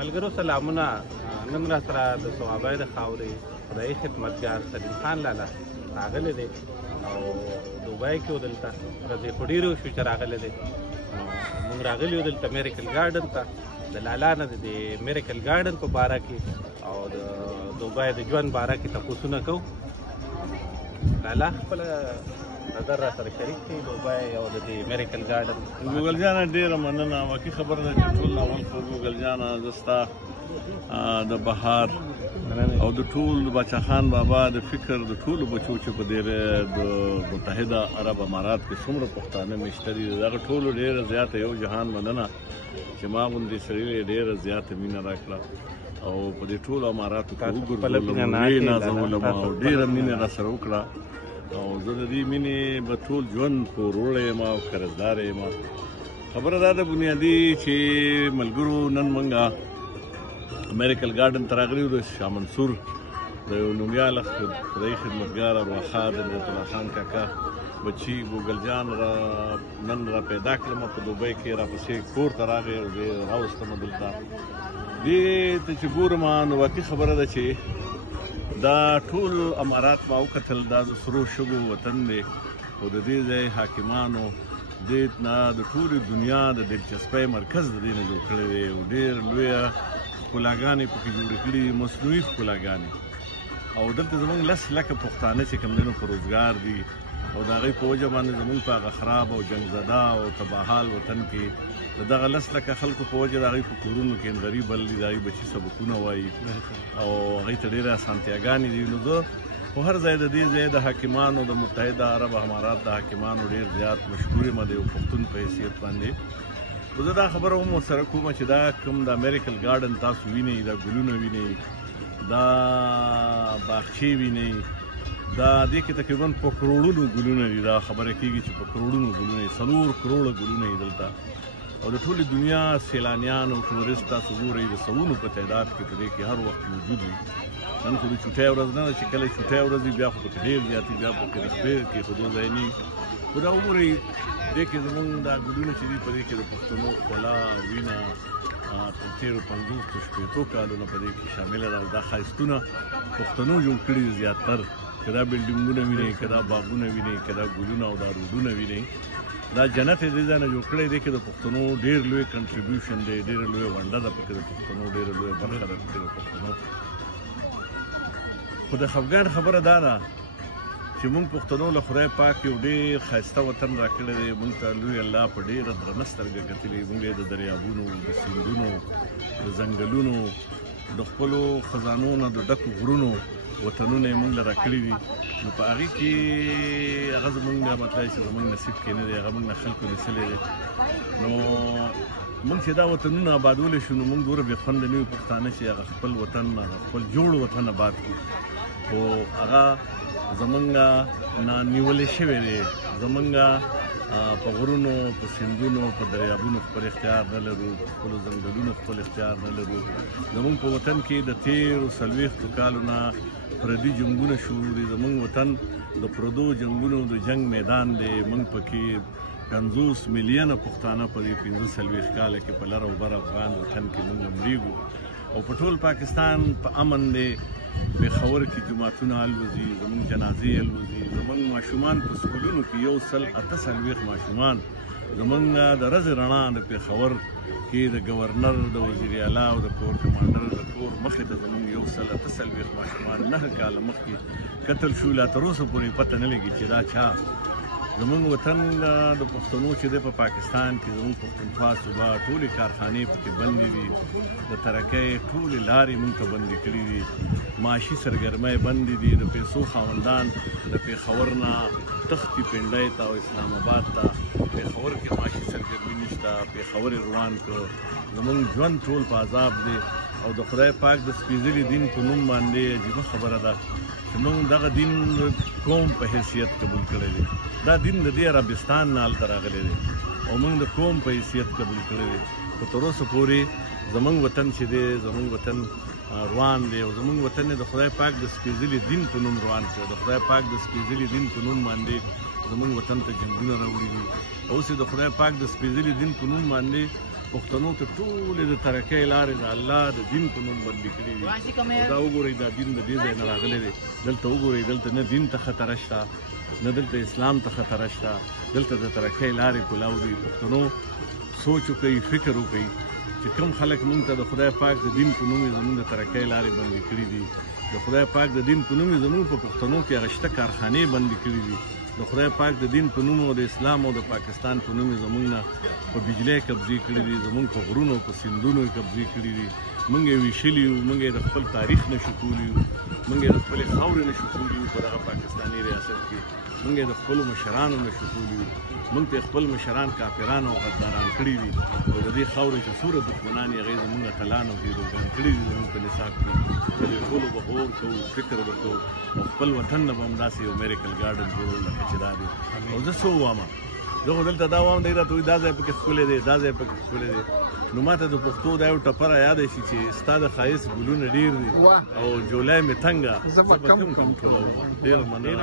ملګرو سلامونه. نن را سره د صوابۍ د خاورې خدایي خدمتګار سلیم خان لالا راغلی دی او دوبۍ کې و دلته ورځې خو ډېرې وشوې چې راغلی دی. موږ راغلي یو دلته میریکل ګارډن ته د لالا نه د میریکل ګارډن په باره کې او د دوبۍ د ژوند باره کې تپوسونه کوو. لالا خپله نظر را سره شریک کړي دوبۍ او د دې میریکل ګارډن. ګوګل جانه ډېره مننه. واقعي خبره ده چې ټول اول خو ګوګل جانه زه ستا د بهار او د ټول باچا خان بابا د فکر د ټولو بچو چې په دې د متحده عرب امارات کې څومره پښتانه مېشته دي د هغه ټولو ډېره زیاته یو جهان مننه چې ما غوندې سړي ډېره زیاته مینه راکړه او په دې ټولو اماراتو کې وګرځولم او ډېره مینه راسره وکړه او زه د دې مینې به ټول ژوند پوروړی یم او قرضدار یم. خبره دا ده بنیادي چې ملګرو نن موږ میریکل ګارډن ته راغلي یو د شاه منصور د یو نومیاله خدایي خدمتګار ارواښاد نعمت الله خان کاکا بچي ګوګل جان نن را پیدا کړم په دوبۍ کې راپسې کور ته راغی او زه راوستم دلته. دې ته چې ګورم نو واقعي خبره ده چې دا ټول امارات ما وکتل دا د سرو شګو وطن دی او د دې ځای حاکمانو دې نه د ټولې دنیا د دلچسپۍ مرکز د دې نه جوړ کړی دی او ډېر لویه ښکلاګانې پکې جوړې کړي دي مصنوعي ښکلاګانې او دلته زموږ 10 لکه پښتانه چې کوم دی نو په روزګار دي او د هغوی په وجه باندې زموږ په هغه خراب او جنګزده او تباحال وطن کې د دغه 10 لکه خلکو په وجه د هغوی په کورونو کې نغري بل دي د هغوی بچي سبقونه وایي او هغوی ته ډېرې اسانتیاګانې دي. نو زه په هر ځای د دې ځای د حاکمانو د متحده عرب امارات د حاکمانو ډېر زیات مشکور یم د یو پښتون په حیثیت باندې. خو زه دا خبره هم ورسره کوم چې دا کوم د میریکل ګارډن تاسو وینئ دا ګلونه وینئ دا باغچې وینئ دا دې کې تقریبا په کروړونو ګلونه دي. دا خبره کېږي چې په کروړونو ګلونه دي 4 کروړه ګلونه دي دلته او د ټولې دنیا سیلانیان او ټورست تاسو ګورئ د سوونو په تعداد کې په دې کې هر وخت موجود وي. نن خو د چوټۍ ورځ نه ده چې کله چوټۍ ورځ وي بیا خو پکې ډېر زیات وي بیا پکې د شپې کېښودو ځای نه وي. خو دا وګورئ دې کې زموږ دا ګلونه چې دي په دې کې د پښتنو ښکلا وینه تر تېرو 50-60 کالونو په دې کې شامله ده او دا ښایستونه پښتنو جوړ کړي دي زیاتر که دا بلډینګونه وینئ که دا باغونه وینئ که دا ګلونه او دا روډونه وینئ دا جنت یې دې ځای نه جوړ کړی دی کې د پښتنو ډېر لوی کنټریبیوشن دی ډېره لویه ونډه ده پکې د پښتنو ډېره لویه برخه ده پکې د پښتنو. خو د خفګان خبره دا ده چې موږ پښتنو له خدای پاک یو ډېر ښایسته وطن راکړی دی. موږ ته لوی الله په ډېره درنه سترګه کتلي موږ یې د دریابونو د سیندونو د ځنګلونو د خپلو خزانو نه د ډکو غرونو وطنونه یې موږ له راکړي دي. نو په هغې کې هغه زموږ مطلب چې زموږ نصیب کې نه دی هغه موږ نه خلکو نیسلی دی. نو موږ چې دا وطنونه آبادولی شو نو موږ دومره بې خونده نه یو پښتانه چې هغه خپل وطن هغه خپل جوړ وطن آباد کړو خو هغه زموږ نه نیولی شوی دی. زموږ په غرونو په سیندونو په دریابونو خپل اختیار نه لرو په خپلو ځنګلونو خپل اختیار نه لرو. زموږ په وطن کې د تېرو 40 کالو نه پردي جنګونه شروع دي. زموږ وطن د پردو جنګونو د جنګ میدان دی. موږ پکې 50 میلیونه پښتانه په دې 45 کاله کې په لر او بر افغان وطن کې موږ مړېږو او په ټول پاکستان په امن دی. پېښور کې جوماتونه الوځي زموږ جنازې الوځي زموږ ماشومان په سکولونو کې 148 ماشومان زموږ د ورځې رڼا د پېښور کې د ګورنر د وزیر اعلی او د کور کمانډر د کور مخې ته زموږ 148 ماشومان 9 کاله مخکې قتل شو. لا تر اوسه پورې پته نه لګي چې دا چا زموږ وطن د پښتنو چې دی په پاکستان کې زموږ پښتونخوا صوبه ټولې کارخانې پکې بندې دي د ترقۍ ټولې لارې موږ ته بندې کړي دي معاشي سرګرمۍ بندې دي د پیسو خاوندان د پېښور نه تښتي پنډۍ ته او اسلام آباد ته. پېښور کې معاشي سرګرمي نشته پېښور یې روان کړ زموږ ژوند ټول په عذاب دی. او د خدای پاک د سپېڅلي دین په نوم باندې عجیبه خبره ده چې موږ دغه دین قوم په حیثیت قبول کړی دی. دا دین د دې عربستان نه هلته راغلی دی او موږ د قوم په حیثیت قبول کړی دی. خو تر اوسه پورې زموږ وطن چې دی زموږ وطن روان دی او زموږ وطن د خدای پاک د سپېڅلي دین په نوم روان شو. د خدای پاک د سپېڅلي دین په نوم باندې زموږ وطن ته جنګونه راوړي دي. اوس د خدای پاک د سپېڅلي دین په نوم باندې پښتنو ته ټولې د ترقۍ لارې د الله د دین په نوم بندي کړي دي. او دا وګورئ دا دین د دې ځای نه راغلی دی. دلته وګورئ دلته نه دین ته خطره شته نه دلته اسلام ته خطره شته. دلته د ترقۍ لارې کلاو دي. پښتنو سوچ وکړئ فکر وکړئ چې کوم خلک موږ ته د خدای پاک د دین په نوم زموږ د ترقۍ لارې بندي کړي دي. د خدای پاک د دین په نوم زموږ په پښتنو کې هغه شته کارخانې بندي کړي دي. د خدای پاک د دین په نوم او د اسلام او د پاکستان په نوم زموږ نه په بجلی قبضې کړي دي. زموږ په غرونو په سیندونو یې قبضې کړي دي. موږ یې ویشلي یو. موږ یې د خپل تاریخ نشو کولی یو. موږ یې د خپلې خاورې نشو کولی یو په دغه پاکستاني ریاست کې. موږ یې د خپلو مشرانو نشو کولی یو. موږ ته خپل مشران کافران او غداران کړي دي او د دې خاورې چې څومره دښمنان یې هغې زموږ اتلان او هیروګان کړي دي زموږ په نصاب کې. د دې ټولو به غور کوو فکر به کوو او خپل وطن نه به همداسې یو میریکل ګارډن جوړو لکه چې دا دی. او زه څه ووایم زه خو دلته دا وایم دی راته وایي دا ځای پکې ښکلی دی دا ځای پکې ښکلی دی. نو ما ته د پښتو دا یو ټپه را یاده شي چې ستا د ښایست ګلونه ډېر دي او جولای مې تنګه زه به کم ټولوم. ډېره مننه.